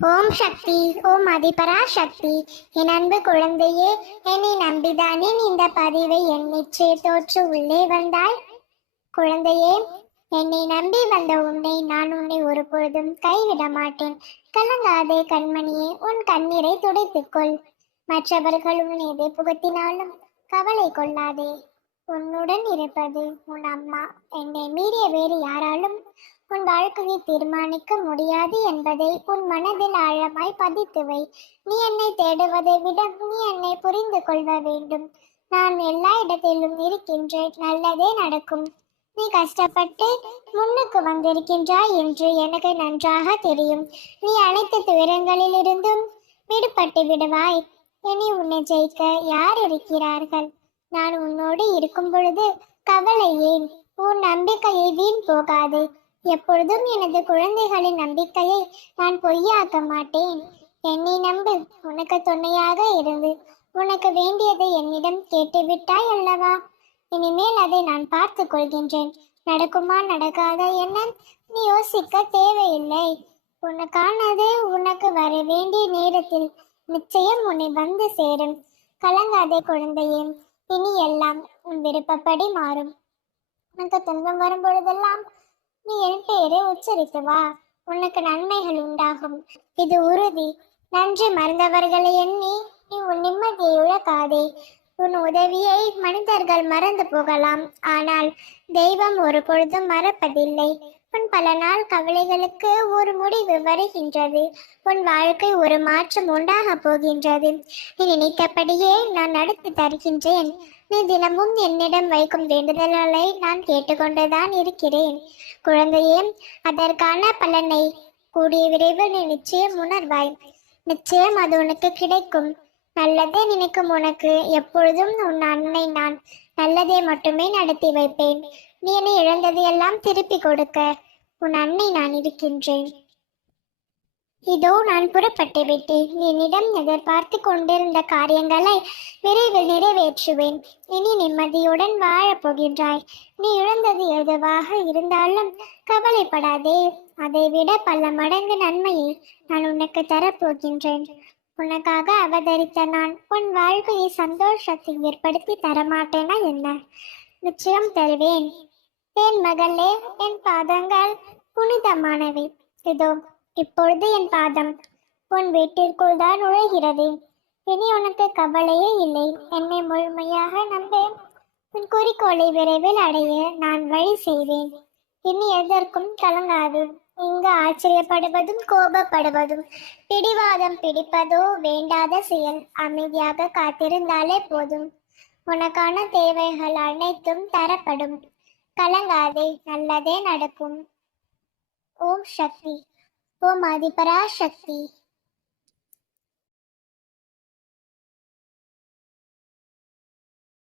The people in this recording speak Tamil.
ஓம் சக்தி ஓம் அதிபரா சக்தி என் அன்பு குழந்தையே என்னை நம்பிதானே இந்த பதிவை எண்ணிச்சே தோற்று உள்ளே வந்தாய்? குழந்தையே என்னை நம்பி வந்த உன்னை நான் உன்னை ஒரு பொழுதும் கைவிட மாட்டேன். கலங்காதே கண்மணியே உன் கண்ணீரை துடைத்துக்கொள். மற்றவர்கள் உன் எதை புகத்தினாலும் கவலை கொள்ளாதே. உன்னுடன் இருப்பது உன் அம்மா. என்னை மீறிய வேறு யாராலும் உன் வாழ்க்கையை தீர்மானிக்க முடியாது என்பதை உன் மனதில் ஆழமாய் பதித்து வை. நீ என்னை தேடுவதை விட நீ என்னை புரிந்து கொள்ள வேண்டும். நான் எல்லா இடத்திலும் இருக்கின்றேன். நல்லதே நடக்கும். நீ கஷ்டப்பட்டு முன்னுக்கு வந்திருக்கின்றாய் என்று எனக்கு நன்றாக தெரியும். நீ அனைத்து துயரங்களிலிருந்தும் விடுபட்டு விடுவாய். இனி உன்னை ஜெயிக்க யார் இருக்கிறார்கள்? நான் உன்னோடு இருக்கும் பொழுது கவலை ஏன்? உன் நம்பிக்கையை வீண் போகாது. எப்பொழுதும் எனது குழந்தைகளின் நம்பிக்கையை நான் பொய்யாக்க மாட்டேன். என்னை நம்பு உனக்கு துணையாக இருந்து. உனக்கு வேண்டியதை என்னிடம் கேட்டுவிட்டாய் அல்லவா? இனிமேல் அதை நான் பார்த்து கொள்கின்றேன். நடக்குமா நடக்காதா என்ன நீ யோசிக்க தேவையில்லை. உனக்கானது உனக்கு வர வேண்டிய நேரத்தில் நிச்சயம் உன்னை வந்து சேரும். கலங்காதே குழந்தையே. இனி எல்லாம் உன் விருப்பப்படி மாறும். உனக்கு துன்பம் வரும் பொழுதெல்லாம் நீ என் பெயரை உச்சரித்து வா. உனக்கு நன்மைகள் உண்டாகும். இது உறுதி. நன்றி மறந்தவர்களை எண்ணி நீ உன் நிம்மதியை இழக்காதே. உன் உதவியை மனிதர்கள் மறந்து போகலாம். ஆனால் தெய்வம் ஒரு பொழுதும் மறப்பதில்லை உன் பல நாள் கவலைகளுக்கு ஒரு முடிவு வருகின்றது. உன் வாழ்க்கை ஒரு மாற்றம் உண்டாக போகின்றது. நீ நினைத்தபடியே நான் நடத்தி தருகின்றேன். நீ தினமும் என்னிடம் வைக்கும் வேண்டுதல்களை நான் கேட்டுக்கொண்டுதான் இருக்கிறேன். குழந்தையே அதற்கான பலனை கூடிய விரைவில் நீ நிச்சயம் உணர்வாய். நிச்சயம் அது உனக்கு கிடைக்கும். நல்லதே நினைக்கும் உனக்கு. எப்பொழுதும் உன் அன்னை நான் நல்லதே மட்டுமே நடத்தி வைப்பேன். நீ என்னை இழந்ததையெல்லாம் திருப்பி கொடுக்க. உன் அன்னை நான் இருக்கின்றேன். இதோ நான் புறப்பட்டு விட்டேன். என்னிடம் எதிர்பார்த்து கொண்டிருந்த காரியங்களை விரைவில் நிறைவேற்றுவேன். இனி நிம்மதியுடன் வாழப் போகின்றாய். நீ இழந்தது எதுவாக இருந்தாலும் கவலைப்படாதே. அதைவிட பல மடங்கு நன்மையை நான் உனக்கு தரப்போகின்றேன். உனக்காக அவதரித்த நான் உன் வாழ்க்கையை சந்தோஷத்தை ஏற்படுத்தி தரமாட்டேனா என்ன? நிச்சயம் தருவேன். என் மகளே என் பாதங்கள் புனிதமானவை. இதோ இப்பொழுது என் பாதம் உன் வீட்டிற்குள் தான் நுழைகிறது. இனி உனக்கு கவலையே இல்லை. என்னை முழுமையாக நம்ப உன் குறிக்கோளை விரைவில் அடைய நான் வழி செய்வேன். இனி எதற்கும் கலங்காது. இங்கு ஆச்சரியப்படுவதும் கோபப்படுவதும் பிடிவாதம் பிடிப்பதோ வேண்டாத செயல். அமைதியாக காத்திருந்தாலே போதும். உனக்கான தேவைகள் அனைத்தும் தரப்படும். கலங்காதே நல்லதே நடக்கும். ஓம் சக்தி. ஓம் அதிபரா சக்தி.